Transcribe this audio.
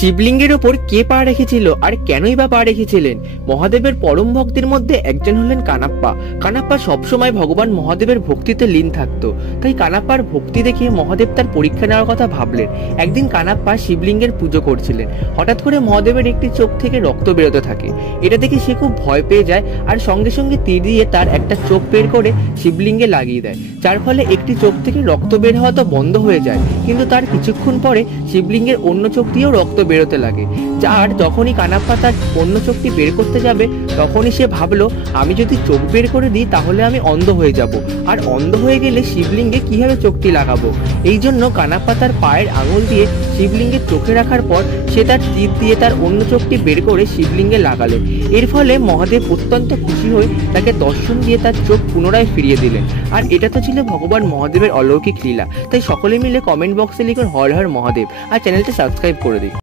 শিবলিঙ্গের ওপর কে পা রেখেছিল আর কেনই বা পা রেখেছিলেন? মহাদেবের পরম ভক্তের মধ্যে একজন হলেন কানাপ্পা। কানাপ্পা সবসময় ভগবান মহাদেবের ভক্তিতে লীন থাকতো। তাই কানাপ্পার ভক্তি দেখে মহাদেব তার পরীক্ষা নেওয়ার কথা ভাবলেন। একদিন কানাপ্পা শিবলিঙ্গের পুজো করছিলেন। হঠাৎ করে মহাদেবের একটি চোখ থেকে রক্ত বেরোতে থাকে। এটা দেখে সে খুব ভয় পেয়ে যায় আর সঙ্গে সঙ্গে তীর দিয়ে তার একটা চোখ বের করে শিবলিঙ্গে লাগিয়ে দেয়, যার ফলে একটি চোখ থেকে রক্ত বের হওয়া তো বন্ধ হয়ে যায়, কিন্তু তার কিছুক্ষণ পরে শিবলিঙ্গের অন্য চোখ দিয়েও রক্ত বেরোতে লাগে। আর যখনই কানাপ্পা তার অন্য চোখটি বের করতে যাবে তখনই সে ভাবলো, আমি যদি চোখ বের করে দিই তাহলে আমি অন্ধ হয়ে যাব, আর অন্ধ হয়ে গেলে শিবলিঙ্গে কিভাবে চোখটি লাগাবো। এই জন্য কানাপ্পা তার পায়ের আঙুল দিয়ে শিবলিঙ্গের চোখে রাখার পর সে তার তীর দিয়ে তার অন্য চোখটি বের করে শিবলিঙ্গে লাগালেন। এর ফলে মহাদেব অত্যন্ত খুশি হয়ে তাকে দর্শন দিয়ে তার চোখ পুনরায় ফিরিয়ে দিলেন। আর এটা তো ছিল ভগবান মহাদেবের অলৌকিক লীলা। তাই সকলে মিলে কমেন্ট বক্সে লিখুন হর হর মহাদেব আর চ্যানেলটি সাবস্ক্রাইব করে দিন।